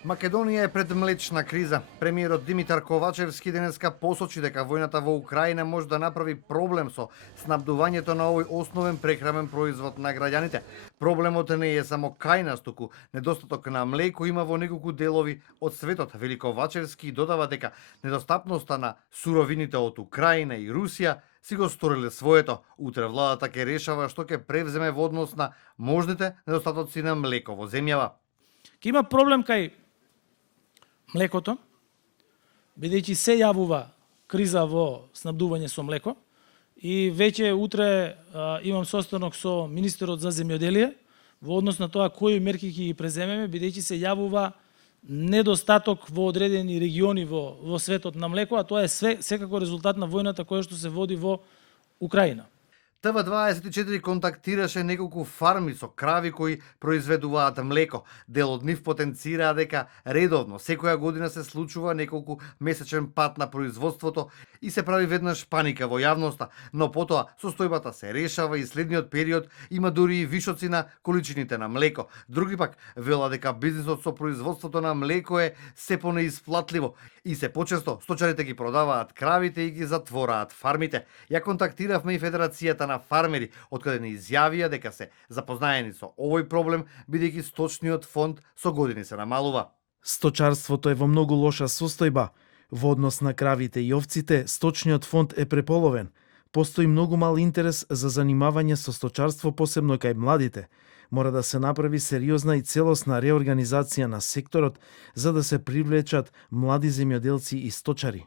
Македонија е пред млечна криза. Премиерот Димитар Ковачевски денеска посочи дека војната во Украина може да направи проблем со снабдувањето на овој основен прехранен производ на граѓаните. Проблемот не е само кај нас, туку недостаток на млеко има во неколку делови од светот. Вели Ковачевски додава дека недостапноста на суровините од Украина и Русија си го сториле своето. Утре владата ќе решава што ќе превземе во однос на можните недостатоци на млеко во земјава. Ке има проблем кај млекото, бидејќи се јавува криза во снабдување со млеко и веќе утре имам состанок со министерот за земјоделие во однос на тоа кои мерки ќе ги преземеме, бидејќи се јавува недостаток во одредени региони во светот на млеко, а тоа е секако резултат на војната која што се води во Украина. ТВ24 контактираше неколку фарми со крави кои произведуваат млеко. Дел од нив потенцираа дека редовно секоја година се случува неколку месечен пат на производството и се прави веднаш паника во јавноста, но потоа состојбата се решава и следниот период има дури и вишоци на количините на млеко. Други пак вела дека бизнисот со производството на млеко е се понеисплатливо и се почесто сточарите ги продаваат кравите и ги затвораат фармите. Ја контактиравме и Федерацијата на фармери, откаде ни изјавија дека се запознаени со овој проблем, бидејќи сточниот фонд со години се намалува. Сточарството е во многу лоша состојба. Во однос на кравите и овците, сточниот фонд е преполовен. Постои многу мал интерес за занимавање со сточарство, посебно кај младите. Мора да се направи сериозна и целосна реорганизација на секторот за да се привлечат млади земјоделци и сточари.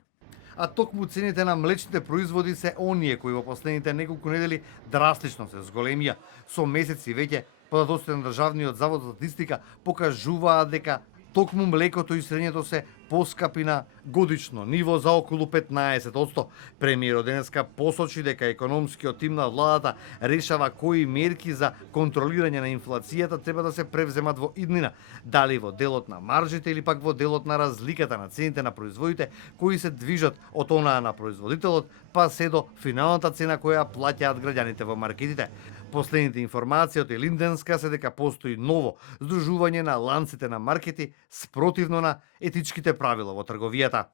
А токму цените на млечните производи се оние кои во последните неколку недели драстично се зголемија. Со месеци веќе податоците на Државниот завод за статистика покажуваат дека токму млекото и срењето се поскапи на годишно ниво за околу 15%. Премиерот денеска посочи дека економскиот тим на владата решава кои мерки за контролирање на инфлацијата треба да се превземат во иднина, дали во делот на маржите или пак во делот на разликата на цените на производите кои се движат од онаа на производителот па се до финалната цена која плаќаат граѓаните во маркетите. Последните информации од Елинденска се дека постои ново здружување на ланците на маркети спротивно на етичките правила во трговијата.